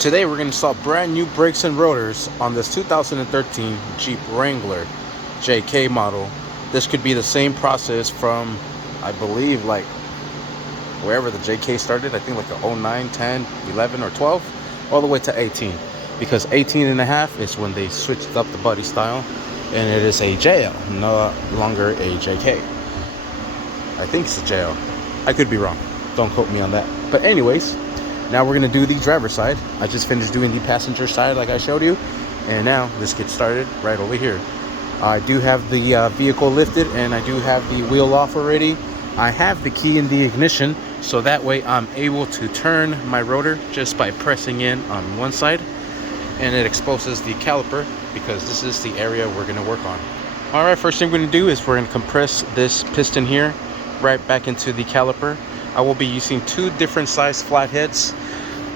Today we're going to install brand new brakes and rotors on this 2013 Jeep Wrangler JK model. This could be the same process from, I believe, like wherever the JK started. I think like a 09, 10, 11, or 12, all the way to 18. Because 18 and a half is when they switched up the body style, and it is a JL, no longer a JK. I think it's a JL. I could be wrong. Don't quote me on that. But anyways, now we're going to do the driver's side. I just finished doing the passenger side like I showed you. And now let's get started right over here. I do have the vehicle lifted, and I do have the wheel off already. I have the key in the ignition, so that way I'm able to turn my rotor just by pressing in on one side. And it exposes the caliper because this is the area we're going to work on. Alright, first thing we're going to do is we're going to compress this piston here right back into the caliper. I will be using two different size flatheads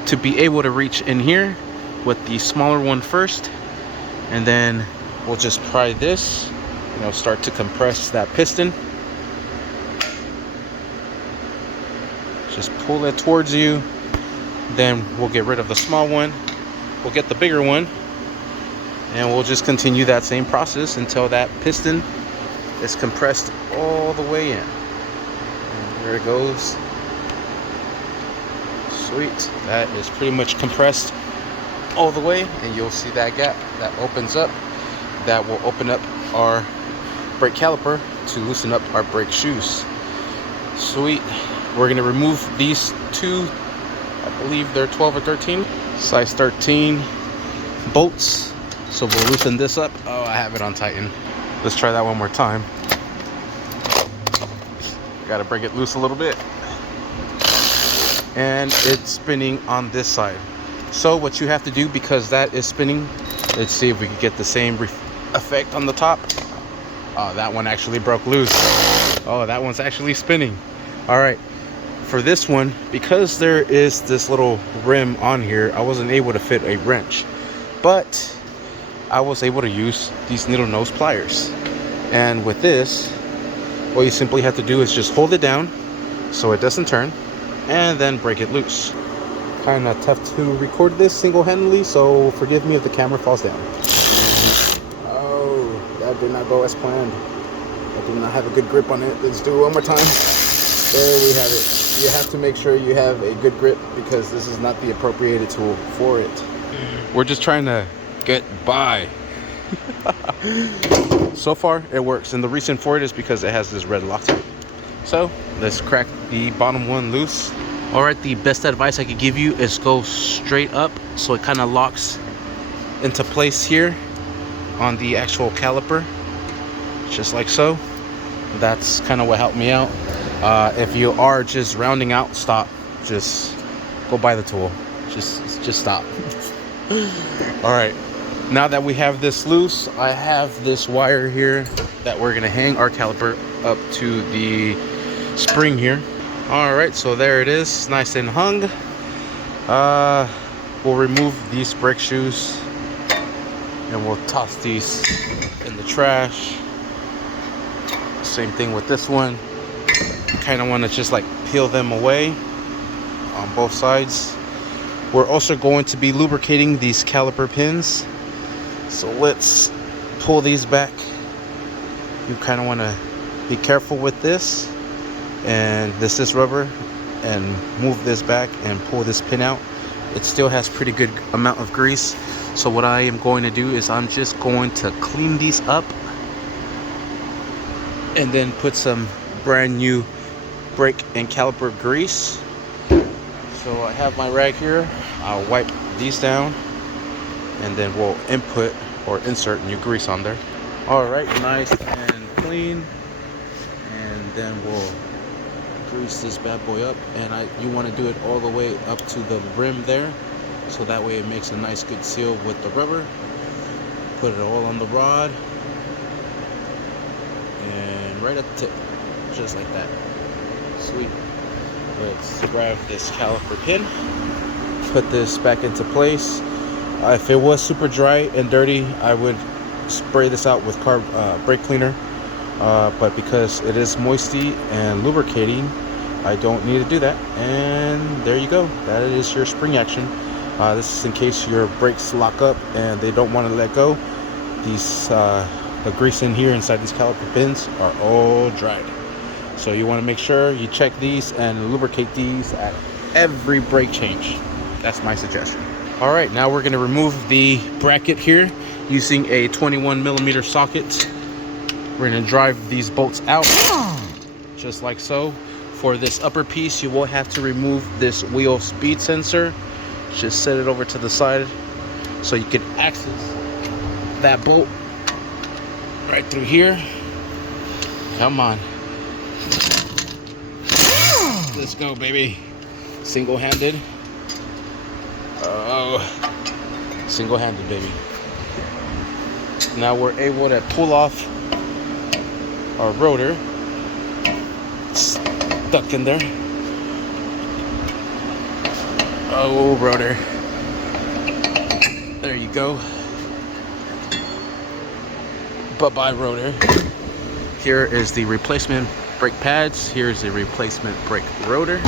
to be able to reach in here with the smaller one first, and then we'll just pry this, start to compress that piston. Just pull it towards you, then we'll get rid of the small one, we'll get the bigger one, and we'll just continue that same process until that piston is compressed all the way in. And there it goes. Sweet, that is pretty much compressed all the way, and you'll see that gap that opens up. That will open up our brake caliper to loosen up our brake shoes. Sweet. We're going to remove these two, I believe they're 12 or 13, size 13 bolts. So we'll loosen this up. Oh, I have it on Tighten. Let's try that one more time. Got to break it loose a little bit. And it's spinning on this side. So what you have to do, because that is spinning, let's see if we can get the same effect on the top. Oh, that one actually broke loose. Oh, that one's actually spinning. All right, for this one, because there is this little rim on here, I wasn't able to fit a wrench, but I was able to use these needle nose pliers. And with this, what you simply have to do is just hold it down so it doesn't turn, and then break it loose. Kind of tough to record this single-handedly, so forgive me if the camera falls down. Oh, that did not go as planned. I did not have a good grip on it. Let's do it one more time. There we have it. You have to make sure you have a good grip because this is not the appropriated tool for it. We're just trying to get by. So far it works, and the reason for it is because it has this red Loctite. So let's crack the bottom one loose. All right, the best advice I could give you is go straight up so it kind of locks into place here on the actual caliper, just like so. That's kind of what helped me out. If you are just rounding out, stop. Just go buy the tool. Just stop. All right, now that we have this loose, I have this wire here that we're gonna hang our caliper up to the spring here. All right, so there it is, nice and hung. We'll remove these brake shoes and we'll toss these in the trash. Same thing with this one. You kind of want to just like peel them away on both sides. We're also going to be lubricating these caliper pins, so let's pull these back. You kind of want to be careful with this, and this is rubber, and move this back and pull this pin out. It still has pretty good amount of grease, so what I am going to do is I'm just going to clean these up and then put some brand new brake and caliper grease. So I have my rag here. I'll wipe these down, and then we'll input or insert new grease on there. All right, nice and clean, and then we'll grease this bad boy up, and you want to do it all the way up to the rim there, so that way it makes a nice good seal with the rubber. Put it all on the rod and right at the tip, just like that. Sweet. Let's grab this caliper pin, put this back into place. If it was super dry and dirty, I would spray this out with brake cleaner, but because it is moisty and lubricating, I don't need to do that. And there you go, that is your spring action This is in case your brakes lock up and they don't want to let go. These the grease in here inside these caliper pins are all dried. So you want to make sure you check these and lubricate these at every brake change. That's my suggestion. All right, now we're going to remove the bracket here using a 21mm socket. We're going to drive these bolts out just like so. For this upper piece, you will have to remove this wheel speed sensor. Just set it over to the side so you can access that bolt right through here. Come on. Let's go, baby. Single-handed. Oh, single-handed, baby. Now we're able to pull off our rotor. Stuck in there. Oh, rotor. There you go. Bye-bye, rotor. Here is the replacement brake pads. Here's the replacement brake rotor.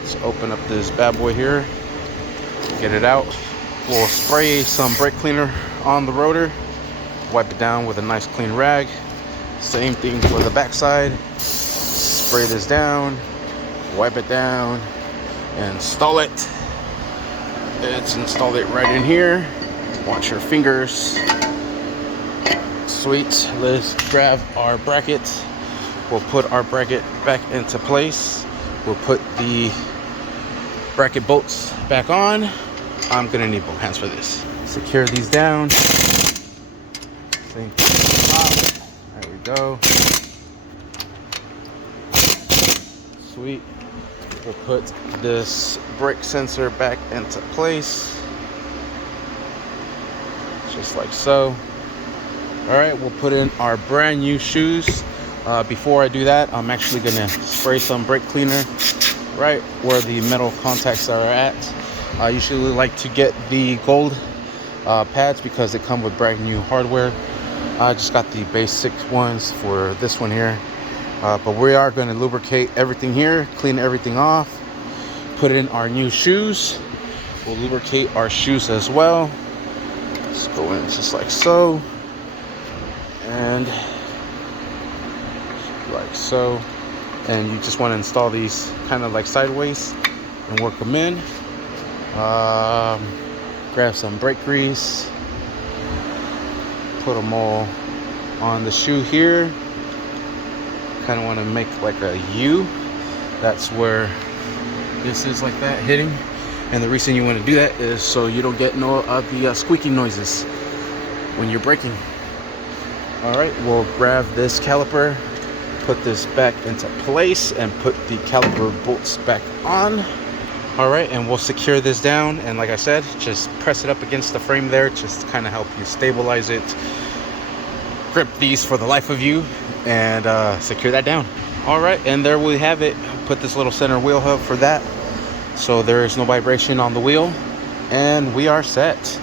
Let's open up this bad boy here. Get it out. We'll spray some brake cleaner on the rotor. Wipe it down with a nice clean rag. Same thing for the backside. Spray this down. Wipe it down. Install it. Let's install it right in here. Watch your fingers. Sweet. Let's grab our bracket. We'll put our bracket back into place. We'll put the bracket bolts back on. I'm gonna need both hands for this. Secure these down. Same thing. There we go. Sweet. We'll put this brake sensor back into place. Just like so. All right, we'll put in our brand new shoes. Before I do that, I'm actually gonna spray some brake cleaner right where the metal contacts are at. I usually like to get the gold pads because they come with brand new hardware. I just got the basic ones for this one here. But we are going to lubricate everything here, clean everything off, put in our new shoes. We'll lubricate our shoes as well. Let's go in just like so. And like so. And you just want to install these kind of like sideways and work them in. Grab some brake grease, put them all on the shoe here. Kind of want to make like a U. That's where this is like that hitting. And the reason you want to do that is so you don't get no of the squeaking noises when you're braking. All right, we'll grab this caliper, put this back into place, and put the caliper bolts back on. All right, and we'll secure this down. And like I said, just press it up against the frame there, just to kind of help you stabilize it. Grip these for the life of you and secure that down. All right, and there we have it. Put this little center wheel hub for that, so there is no vibration on the wheel, and we are set.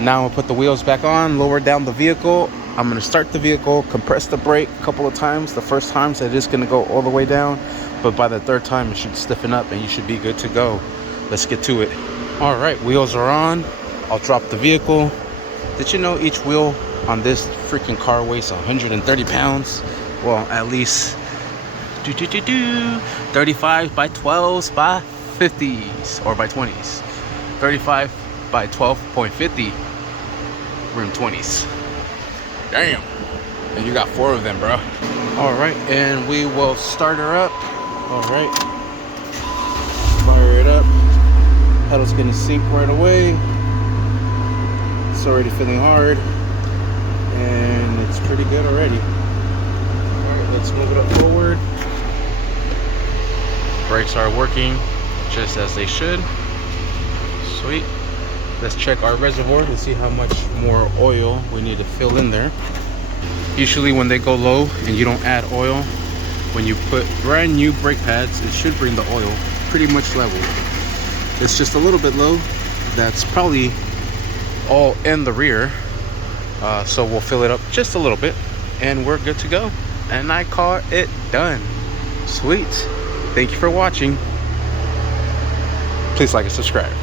Now we'll put the wheels back on, lower down the vehicle. I'm gonna start the vehicle, compress the brake a couple of times. The first times it is gonna go all the way down, but by the third time it should stiffen up and you should be good to go. Let's get to it. All right, wheels are on. I'll drop the vehicle. Did you know each wheel on this freaking car weighs 130 pounds? Well, at least 35 by 12s by 50s or by 20s. 35 by 12.50. We're in 20s. Damn. And you got 4 of them, bro. All right, and we will start her up. All right. Fire it up. Pedal's gonna sink right away. It's already feeling hard. And it's pretty good already. All right, let's move it up forward. Brakes are working just as they should. Sweet. Let's check our reservoir to see how much more oil we need to fill in there. Usually when they go low and you don't add oil, when you put brand new brake pads, it should bring the oil pretty much level. It's just a little bit low. That's probably all in the rear. So we'll fill it up just a little bit and we're good to go. And I call it done. Sweet. Thank you for watching. Please like and subscribe.